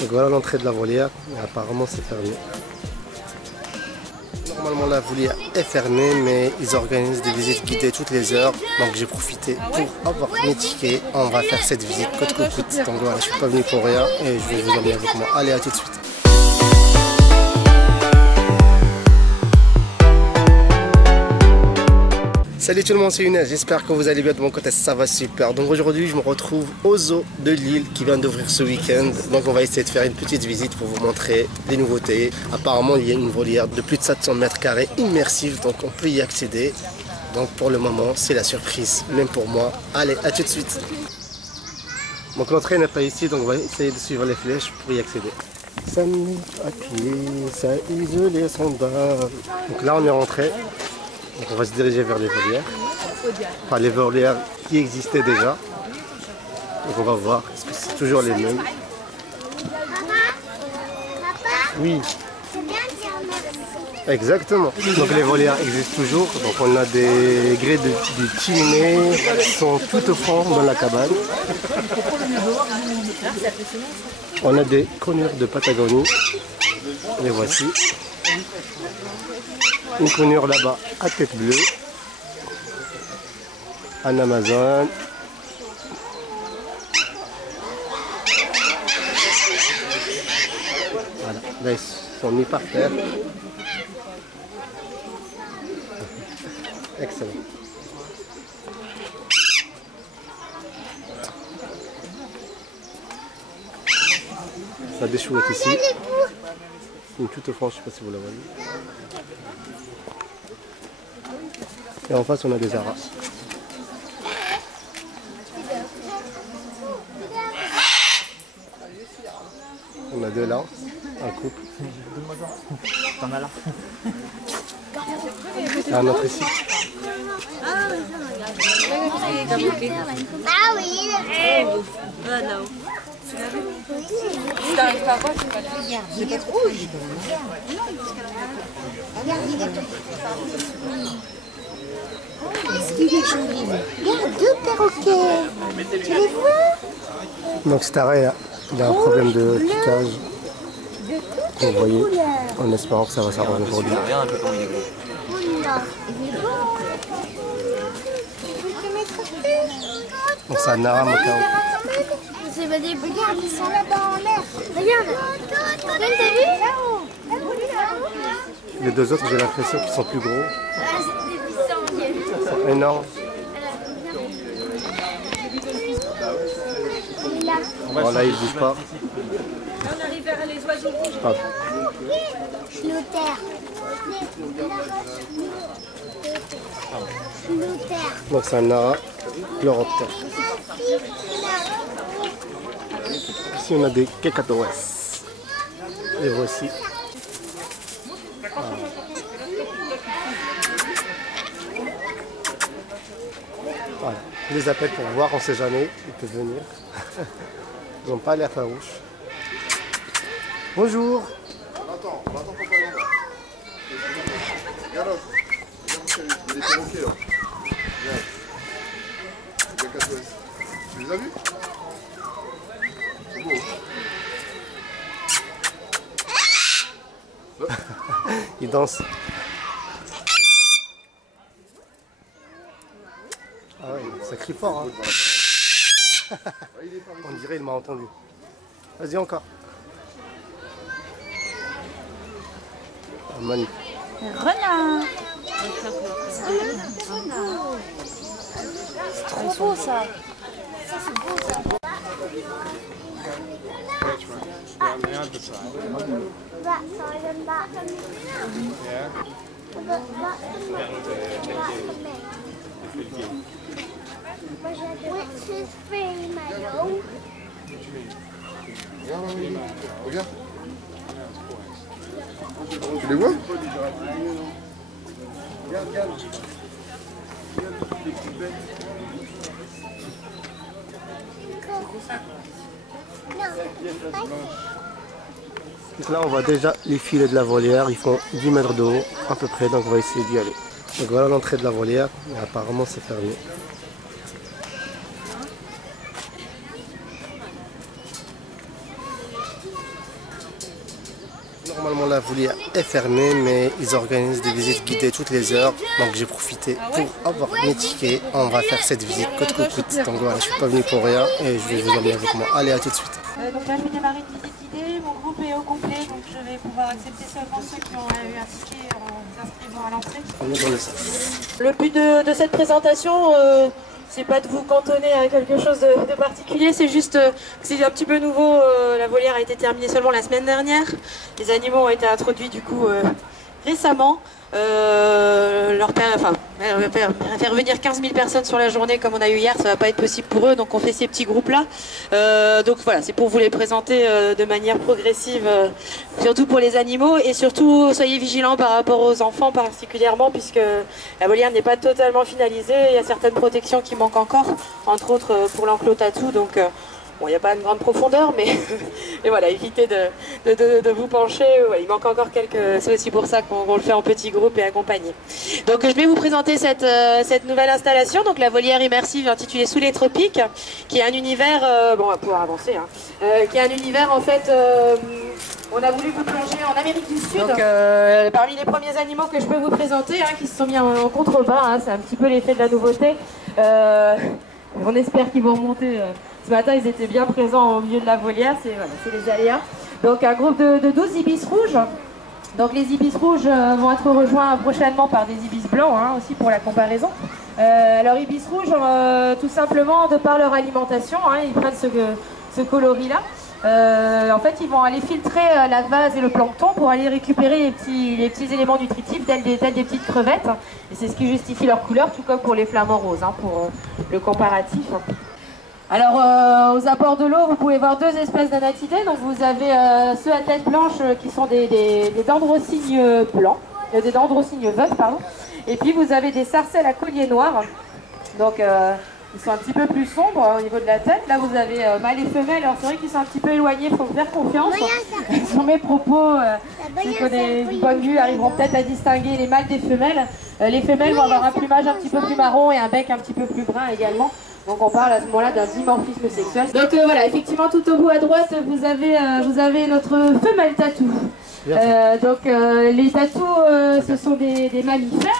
Donc voilà l'entrée de la volière, mais apparemment c'est fermé. Normalement la volière est fermée, mais ils organisent des visites guidées toutes les heures. Donc j'ai profité pour avoir mes tickets. On va faire cette visite coûte que coûte. Donc voilà, je suis pas venu pour rien et je vais vous emmener avec moi. Allez, à tout de suite. Salut tout le monde, c'est Younes, j'espère que vous allez bien de mon côté, ça va super. Donc aujourd'hui je me retrouve au zoo de Lille qui vient d'ouvrir ce week-end. Donc on va essayer de faire une petite visite pour vous montrer des nouveautés. Apparemment il y a une volière de plus de 700 mètres carrés immersive, donc on peut y accéder. Donc pour le moment c'est la surprise, même pour moi. Allez, à tout de suite. Donc l'entrée n'est pas ici, donc on va essayer de suivre les flèches pour y accéder. Ça met à pied, ça isole les sandales. Donc là on est rentré. Donc on va se diriger vers les volières, enfin les volières qui existaient déjà. Donc on va voir, est-ce que c'est toujours les mêmes? Oui. Exactement. Donc les volières existent toujours. Donc on a des grès de Chimay qui sont tout au fond dans la cabane. On a des conures de Patagonie. Les voici. Une conure là-bas à tête bleue, un Amazon. Voilà, là ils sont mis par terre. Excellent. Ça a des chouettes ici. Une toute au fond, je ne sais pas si vous la voyez. Et en face, on a des aras. On a deux là, un couple. T'en as là. Et un autre ici. Ah oui. Ah non. Tu n'arrives pas à voir, c'est pas très bien. C'est pas trop rouge. Regarde, il est tout. Qu'est-ce qu'il est joli. Regarde, deux perroquets. Tu les vois? Donc cet arrêt, il a un problème de cliquage. Vous voyez, en espérant que ça va s'arranger aujourd'hui. Regarde un peu comment il est gros. Oh là, il est beau. Tu peux te mettre. Donc c'est un ara Macao. Regarde, ils sont là-bas en l'air. Regarde. T'as vu? Les deux autres, j'ai l'impression qu'ils sont plus gros. Ils sont énormes. Bon là, ils ne bougent pas. On arrive vers les oiseaux rouges. Ah. Donc c'est un ara Chloroptère. Ici on a des Kekatoès. Les voici. Voilà. Je les appelle pour voir, on ne sait jamais, ils peuvent venir. Ils n'ont pas l'air farouches. Bonjour. On attend pour pas longtemps. Regarde, il y a des perroquets là. Regarde. Il y a 4 OS. Tu les as vus? C'est beau. Ils dansent. Ah ouais, ça crie fort. Hein. On dirait il m'a entendu. Vas-y encore. Ah, magnifique. Renard. C'est trop beau ça. Ça c'est beau ça. That side and that. Yeah. But that's for me. Which is female. Regarde. Tu les vois? Regarde. Donc là on voit déjà les filets de la volière, ils font 10 mètres de haut à peu près, donc on va essayer d'y aller. Donc voilà l'entrée de la volière, mais apparemment c'est fermé. Normalement la volière est fermée, mais ils organisent des visites guidées toutes les heures. Donc j'ai profité pour avoir mes tickets. On va faire cette visite coûte que coûte. Donc voilà, je suis pas venu pour rien et je vais vous emmener avec moi. Allez, à tout de suite. Donc là je vais démarrer une visite guidée. Mon groupe est au complet, donc je vais pouvoir accepter seulement ceux qui ont eu un ticket en s'inscrivant à l'entrée. On est dans le sac. Le but de cette présentation, c'est pas de vous cantonner à quelque chose de particulier, c'est juste que c'est un petit peu nouveau. La volière a été terminée seulement la semaine dernière. Les animaux ont été introduits du coup récemment. Faire venir 15 000 personnes sur la journée comme on a eu hier, ça va pas être possible pour eux, donc on fait ces petits groupes là. Donc voilà, c'est pour vous les présenter de manière progressive, surtout pour les animaux, et surtout soyez vigilants par rapport aux enfants particulièrement, puisque la volière n'est pas totalement finalisée, il y a certaines protections qui manquent encore, entre autres pour l'enclos tatou, donc bon, il n'y a pas une grande profondeur, mais, mais voilà, évitez de vous pencher. Ouais, il manque encore quelques... C'est aussi pour ça qu'on le fait en petits groupes et accompagné. Donc je vais vous présenter cette nouvelle installation, donc la volière immersive intitulée Sous les tropiques, qui est un univers... bon, on va pouvoir avancer, hein, qui est un univers en fait... on a voulu vous plonger en Amérique du Sud. Donc, parmi les premiers animaux que je peux vous présenter, hein, qui se sont mis en contrebas, hein, c'est un petit peu l'effet de la nouveauté. On espère qu'ils vont remonter... Ce matin, ils étaient bien présents au milieu de la volière, c'est voilà, les aléas. Donc un groupe de 12 ibis rouges. Donc les ibis rouges vont être rejoints prochainement par des ibis blancs, hein, aussi pour la comparaison. Alors ibis rouges, tout simplement, de par leur alimentation, hein, ils prennent ce coloris-là. En fait, ils vont aller filtrer la vase et le plancton pour aller récupérer les petits éléments nutritifs tels des petites crevettes. Et c'est ce qui justifie leur couleur, tout comme pour les flamants roses, hein, pour le comparatif. Alors, aux abords de l'eau, vous pouvez voir deux espèces d'anatidés. Donc, vous avez ceux à tête blanche qui sont des dendrocygnes blancs, des dendrocygnes veufs, pardon. Et puis, vous avez des sarcelles à collier noir. Donc, ils sont un petit peu plus sombres au niveau de la tête. Là, vous avez mâles et femelles. Alors, c'est vrai qu'ils sont un petit peu éloignés, il faut me faire confiance. Sur mes propos, ceux qui ont des points de vue arriveront peut-être à distinguer les mâles des femelles. Les femelles vont avoir un plumage un petit peu plus marron et un bec un petit peu plus brun également. Donc on parle à ce moment-là d'un dimorphisme sexuel. Donc voilà, effectivement tout au bout à droite, vous avez notre femelle tatou. Les tatous, ce sont des mammifères.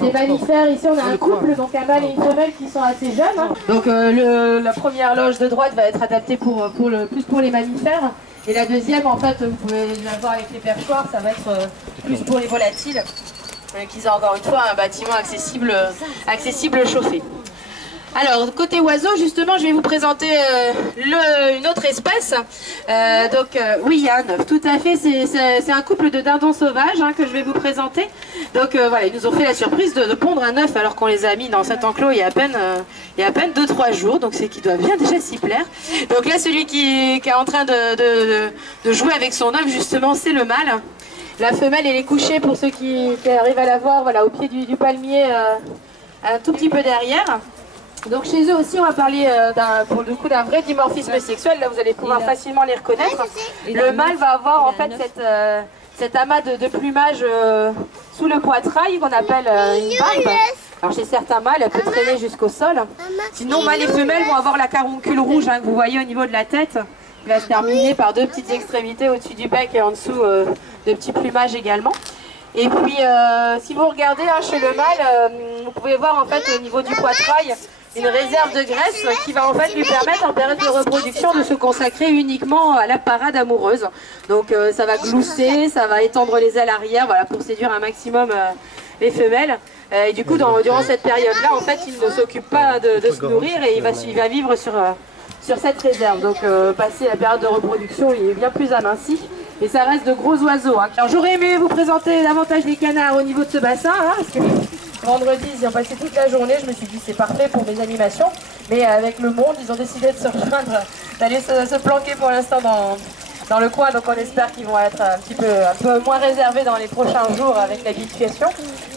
Des mammifères, ici on a un couple, donc un mâle et une femelle qui sont assez jeunes. Hein. Donc la première loge de droite va être adaptée plus pour les mammifères. Et la deuxième, en fait, vous pouvez la voir avec les perchoirs, ça va être plus pour les volatiles. Qu'ils ont encore une fois un bâtiment accessible chauffé. Alors, côté oiseau, justement, je vais vous présenter une autre espèce. Oui, il y a un œuf, tout à fait. C'est un couple de dindons sauvages, hein, que je vais vous présenter. Donc voilà, ils nous ont fait la surprise de pondre un œuf alors qu'on les a mis dans cet enclos il y a à peine 2-3 jours. Donc c'est qu'ils doivent bien déjà s'y plaire. Donc là, celui qui est en train de jouer avec son œuf, justement, c'est le mâle. La femelle, elle est couchée, pour ceux qui arrivent à la voir, voilà, au pied du palmier, un tout petit peu derrière. Donc chez eux aussi, on va parler pour le coup d'un vrai dimorphisme sexuel. Là, vous allez pouvoir facilement les reconnaître. Le mâle va avoir en fait cet amas de plumage sous le poitrail qu'on appelle une barbe. Alors chez certains mâles, elle peut traîner jusqu'au sol. Sinon, mâles et femelles vont avoir la caroncule rouge, hein, que vous voyez au niveau de la tête. Il va se terminer par deux petites extrémités au-dessus du bec et en dessous de petits plumages également. Et puis, si vous regardez, hein, chez le mâle, vous pouvez voir en fait au niveau du poitrail une réserve de graisse qui va en fait lui permettre en période de reproduction de se consacrer uniquement à la parade amoureuse. Donc ça va glousser, ça va étendre les ailes arrière, voilà, pour séduire un maximum les femelles. Et du coup, durant cette période-là, en fait, il ne s'occupe pas de se nourrir et il va vivre sur cette réserve. Donc passer la période de reproduction, il est bien plus aminci. Et ça reste de gros oiseaux. Hein. Alors j'aurais aimé vous présenter davantage les canards au niveau de ce bassin, hein, parce que vendredi ils y ont passé toute la journée, je me suis dit c'est parfait pour des animations. Mais avec le monde, ils ont décidé de se rejoindre, d'aller se planquer pour l'instant dans le coin. Donc on espère qu'ils vont être un peu moins réservés dans les prochains jours avec l'habituation.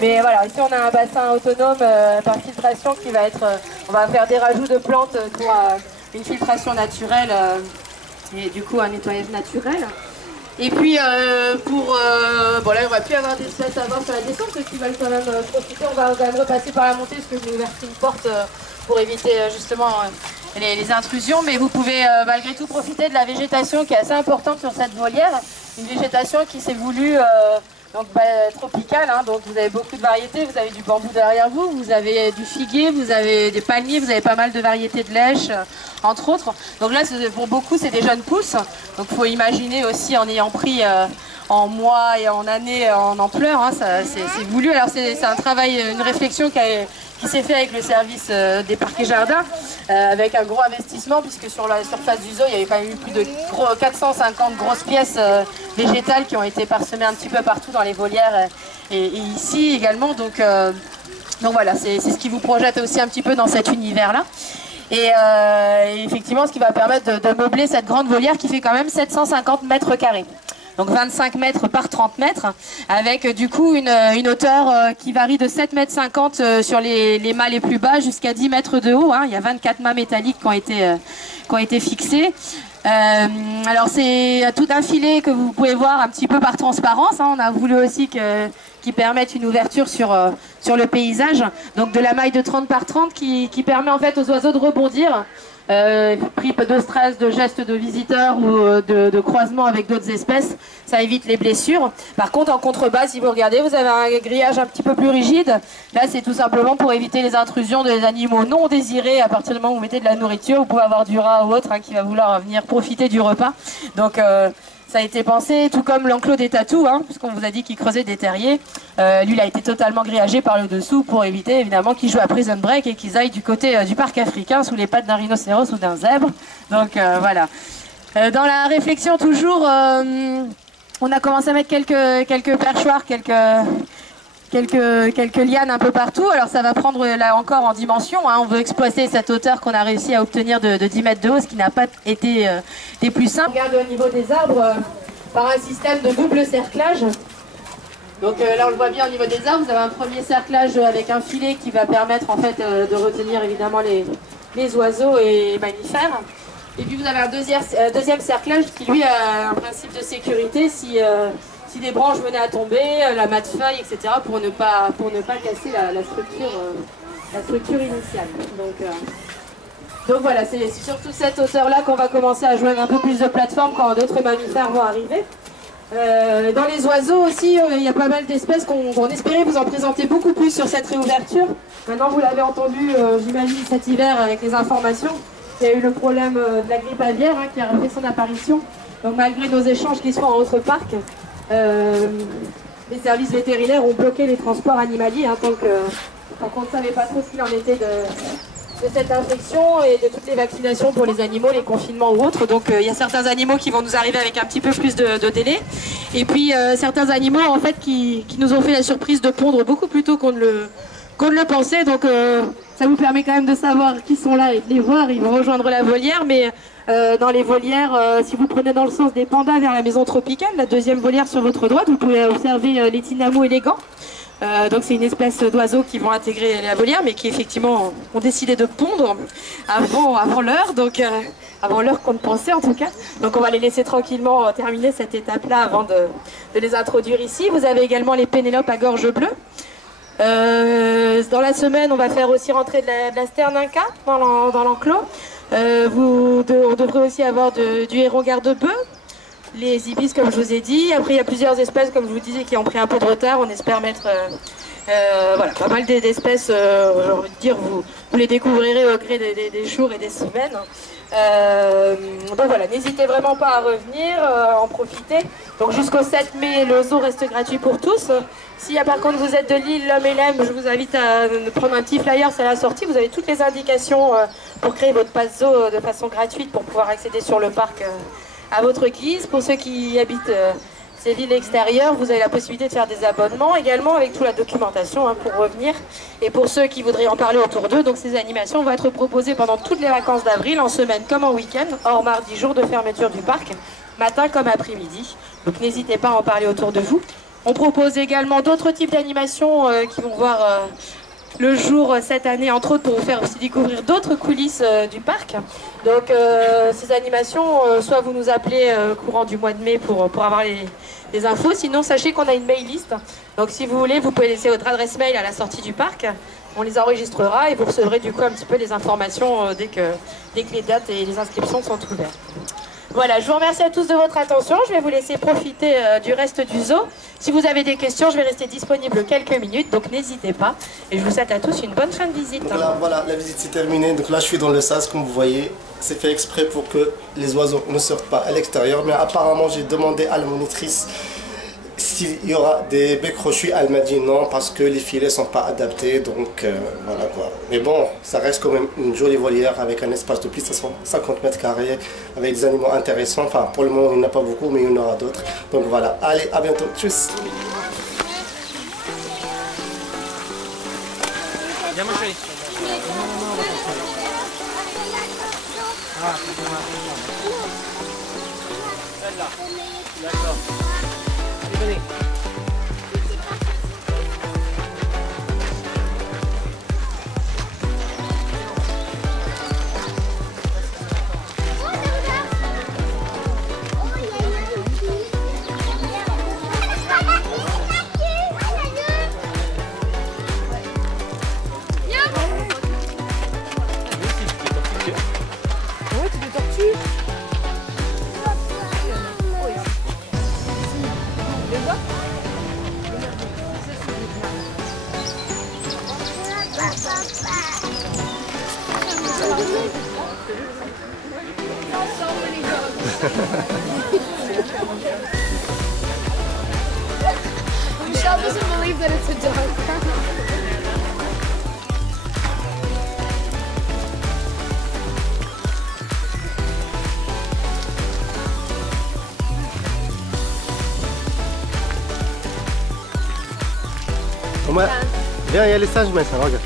Mais voilà, ici on a un bassin autonome par filtration qui va être... on va faire des rajouts de plantes pour une filtration naturelle et du coup un nettoyage naturel. Et puis bon là on va plus avoir d'espace à voir sur la descente, ceux qui veulent quand même profiter, on va quand même repasser par la montée parce que j'ai ouvert une porte pour éviter justement les intrusions, mais vous pouvez malgré tout profiter de la végétation qui est assez importante sur cette volière. une végétation qui s'est voulue donc, tropicale, hein, donc vous avez beaucoup de variétés, vous avez du bambou derrière vous, vous avez du figuier, vous avez des palmiers, vous avez pas mal de variétés de lèche, entre autres. Donc là, pour beaucoup, c'est des jeunes pousses, donc il faut imaginer aussi en ayant pris en mois et en années en ampleur, hein, c'est voulu. Alors c'est un travail, une réflexion qui s'est fait avec le service des parcs et jardins, avec un gros investissement, puisque sur la surface du zoo, il y avait quand même eu plus de 450 grosses pièces végétales qui ont été parsemées un petit peu partout dans les volières et ici également. Donc voilà, c'est ce qui vous projette aussi un petit peu dans cet univers-là. Et effectivement, ce qui va permettre de meubler cette grande volière qui fait quand même 750 mètres carrés. Donc 25 mètres par 30 mètres, avec du coup une hauteur qui varie de 7,50 mètres sur les mâts les plus bas jusqu'à 10 mètres de haut. Hein. Il y a 24 mâts métalliques qui ont été fixés. Alors c'est tout un filet que vous pouvez voir un petit peu par transparence. Hein. On a voulu aussi qui permette une ouverture sur le paysage. Donc de la maille de 30 par 30 qui permet en fait aux oiseaux de rebondir. Pris de stress, de gestes de visiteurs ou de croisements avec d'autres espèces, ça évite les blessures. Par contre, en contrebas, si vous regardez, vous avez un grillage un petit peu plus rigide. Là, c'est tout simplement pour éviter les intrusions des animaux non désirés. À partir du moment où vous mettez de la nourriture, vous pouvez avoir du rat ou autre hein, qui va vouloir venir profiter du repas. Donc ça a été pensé, tout comme l'enclos des tatous, hein, puisqu'on vous a dit qu'il creusait des terriers. Lui, il a été totalement grillagé par le dessous pour éviter évidemment qu'il joue à Prison Break et qu'ils aillent du côté du parc africain sous les pattes d'un rhinocéros ou d'un zèbre. Donc voilà. Dans la réflexion toujours, on a commencé à mettre quelques perchoirs, quelques lianes un peu partout. Alors ça va prendre là encore en dimension. Hein. On veut exploiter cette hauteur qu'on a réussi à obtenir de 10 mètres de haut, ce qui n'a pas été des plus simples. On regarde au niveau des arbres par un système de double cerclage. Donc là on le voit bien au niveau des arbres, vous avez un premier cerclage avec un filet qui va permettre en fait de retenir évidemment les oiseaux et les mammifères. Et puis vous avez un deuxième cerclage qui lui a un principe de sécurité si des branches venaient à tomber, la mat de feuilles, etc. pour ne pas casser la structure initiale. Donc voilà, c'est surtout cette hauteur-là qu'on va commencer à joindre un peu plus de plateforme quand d'autres mammifères vont arriver. Dans les oiseaux aussi, il y a pas mal d'espèces qu'on espérait vous en présenter beaucoup plus sur cette réouverture. Maintenant, vous l'avez entendu, j'imagine, cet hiver avec les informations. Il y a eu le problème de la grippe aviaire qui a fait son apparition. Donc malgré nos échanges qui sont en autre parc, les services vétérinaires ont bloqué les transports animaliers tant qu'on ne savait pas trop ce qu'il en était de cette infection et de toutes les vaccinations pour les animaux, les confinements ou autres. Donc il y a certains animaux qui vont nous arriver avec un petit peu plus de délai. Et puis certains animaux en fait qui nous ont fait la surprise de pondre beaucoup plus tôt qu'on ne le pensait. Donc ça vous permet quand même de savoir qui sont là et de les voir. Ils vont rejoindre la volière, mais dans les volières, si vous prenez dans le sens des pandas vers la maison tropicale, la deuxième volière sur votre droite, vous pouvez observer les tinamous élégants. Donc c'est une espèce d'oiseaux qui vont intégrer la volière, mais qui effectivement ont décidé de pondre avant l'heure, donc avant l'heure qu'on ne pensait en tout cas. Donc on va les laisser tranquillement terminer cette étape-là avant de les introduire ici. Vous avez également les pénélopes à gorge bleue. Dans la semaine, on va faire aussi rentrer de la sternunca dans l'enclos. On devrait aussi avoir du héron garde-bœuf, les ibis comme je vous ai dit. Après il y a plusieurs espèces comme je vous disais qui ont pris un peu de retard. On espère mettre voilà, pas mal d'espèces, j'ai envie de dire, vous les découvrirez au gré des jours et des semaines. Donc voilà, n'hésitez vraiment pas à revenir, en profiter. Donc jusqu'au 7 mai, le zoo reste gratuit pour tous. Si par contre vous êtes de Lille, L'Homme et Lem, je vous invite à prendre un petit flyer à la sortie. Vous avez toutes les indications pour créer votre pass zoo de façon gratuite pour pouvoir accéder sur le parc à votre guise. Pour ceux qui habitent ces villes extérieures, vous avez la possibilité de faire des abonnements également avec toute la documentation pour revenir. Et pour ceux qui voudraient en parler autour d'eux, donc ces animations vont être proposées pendant toutes les vacances d'avril, en semaine comme en week-end, hors mardi, jour de fermeture du parc, matin comme après-midi. Donc n'hésitez pas à en parler autour de vous. On propose également d'autres types d'animations qui vont voir le jour cette année, entre autres pour vous faire aussi découvrir d'autres coulisses du parc. Donc ces animations, soit vous nous appelez courant du mois de mai pour avoir les infos, sinon sachez qu'on a une mail list. Donc si vous voulez, vous pouvez laisser votre adresse mail à la sortie du parc. On les enregistrera et vous recevrez du coup un petit peu les informations dès que les dates et les inscriptions sont ouvertes. Voilà, je vous remercie à tous de votre attention. Je vais vous laisser profiter du reste du zoo. Si vous avez des questions, je vais rester disponible quelques minutes, donc n'hésitez pas. Et je vous souhaite à tous une bonne fin de visite. Donc là, voilà, la visite c'est terminée. Donc là, je suis dans le sas, comme vous voyez. C'est fait exprès pour que les oiseaux ne sortent pas à l'extérieur. Mais apparemment, j'ai demandé à la monitrice s'il y aura des baies crochues. Elle m'a dit non, parce que les filets ne sont pas adaptés. Donc voilà quoi. Mais bon, ça reste quand même une jolie volière avec un espace de plus de 50 mètres carrés, avec des animaux intéressants. Enfin, pour le moment, il n'y en a pas beaucoup, mais il y en aura d'autres. Donc voilà, allez, à bientôt. Tchuss. Viens, mon chéri. Celle-là. D'accord. Allez, venez. Michelle doesn't believe that it's a dog. Viens, il y a les singes, mais ça regarde.